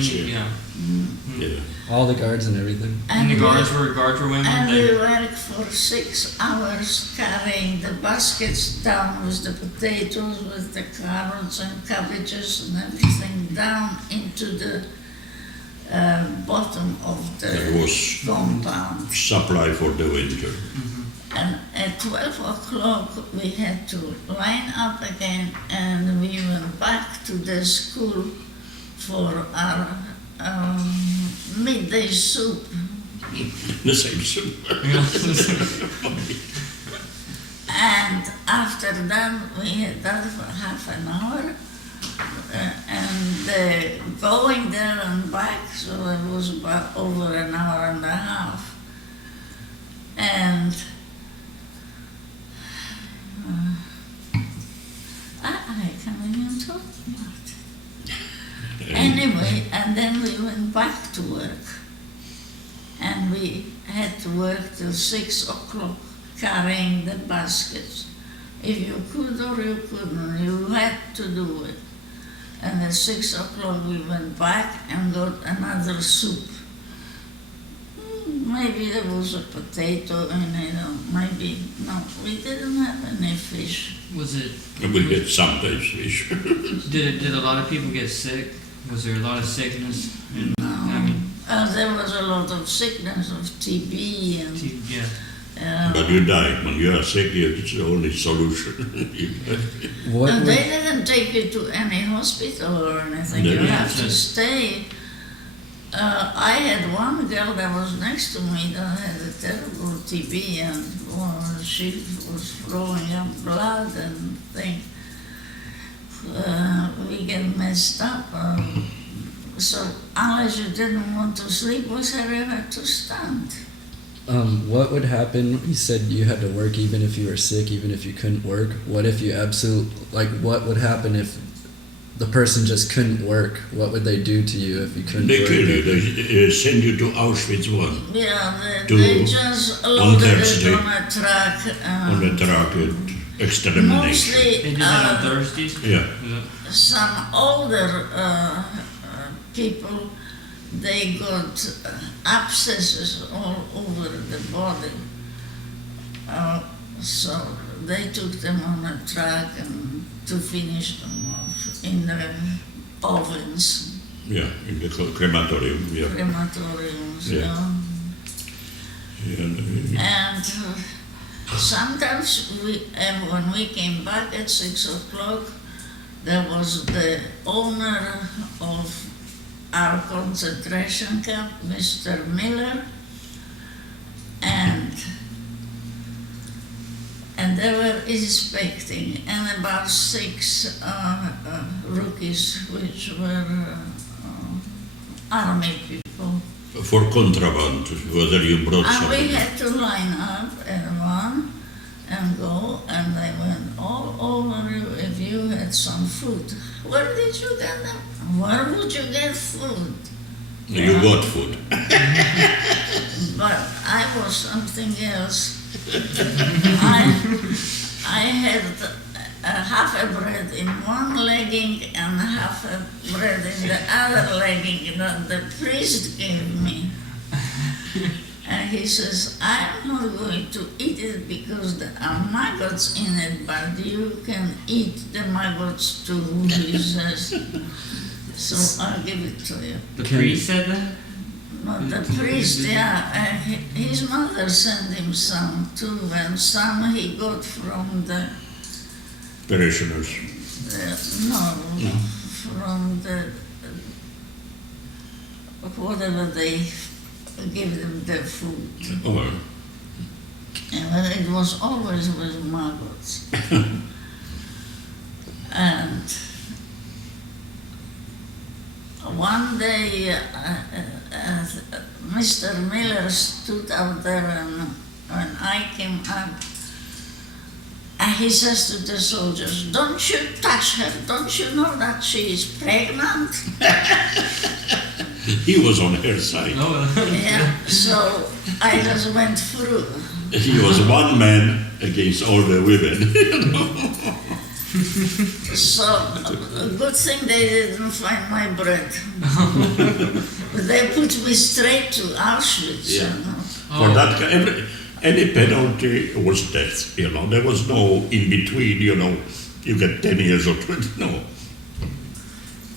Yeah. Yeah. All the guards and everything. And the guards were women. And They- we worked for 6 hours carrying the baskets down with the potatoes, with the carrots and cabbages and everything down into the bottom of There the was compound. supply for the winter. And at 12 o'clock we had to line up again and we went back to the school for our midday soup. The same soup. And after that, we had that for half an hour, and going there and back, so it was about over an hour and a half. And I can't even talk about it. Anyway, and then we went back to work, and we had to work till 6 o'clock carrying the baskets. If you could or you couldn't, you had to do it. And at 6 o'clock we went back and got another soup. Maybe there was a potato in it, or maybe, no, we didn't have any fish. Was it? We get sometimes fish. Did a lot of people get sick? Was there a lot of sickness? And, No. I mean, There was a lot of sickness of TB and yeah. But you die. When you are sick, it's the only solution. What no, would, they didn't take you to any hospital or anything. They You didn't. have to stay. I had one girl that was next to me that had a terrible TB, and she was throwing up blood and things. We get messed up. So unless you didn't want to sleep, whatever you had to stand. what would happen? You said you had to work even if you were sick, even if you couldn't work. What if you what would happen if the person just couldn't work? What would they do to you if you couldn't They work? kill you. They send you to Auschwitz one Yeah, To- they just loaded it Thursday. on a truck. on the truck. Extermination. Mostly They did that on Thursdays? Yeah. some older people, they got abscesses all over the body. So they took them on a truck and to finish them off in the ovens, Yeah, in the crematorium. Yeah. crematoriums. Yeah. Yeah. And, And sometimes when we came back at 6 o'clock, there was the owner of our concentration camp, Mr. Miller, and they were inspecting, and about 6 rookies, which were army people. for contraband, whether you brought And we something. had to line up and run and go, and they went all over you if you had some food. Where did you get them? Where would you get food? You got food. But I was something else. I had half a bread in one legging and half a bread in the other legging that the priest gave me. And he says, I'm not going to eat it because there are maggots in it, but you can eat the maggots too, he says. So I'll give it to you. The priest said that? But the priest, yeah, his mother sent him some too, and some he got from the Parishioners. from the whatever they give them their food. Oh, And it was always with maggots. And one day, Mr. Miller stood out there, and when I came up, and he says to the soldiers, "Don't you touch her, don't you know that she is pregnant?" he was on her side. Oh, Yeah, so I just went through. He was one man against all the women. So, a good thing they didn't find my bread. But they put me straight to Auschwitz, Yeah. you know. For that, any penalty was death, you know. There was no in between, you know. You get 10 years or 20, no.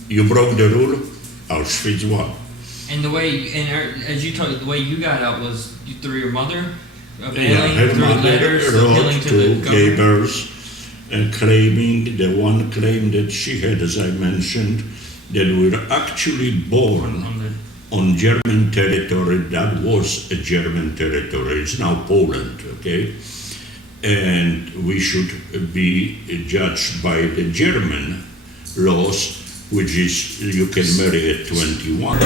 You broke the rule, Auschwitz won. And the way, as you told, the way you got out was through your mother, Yeah, appealing her through mother letters, appealing wrote to to the government. Goebbels and claiming, the one claim that she had, as I mentioned, that we were actually born On the- on German territory. That was a German territory. It's now Poland, okay? And we should be judged by the German laws, which is you can marry at 21.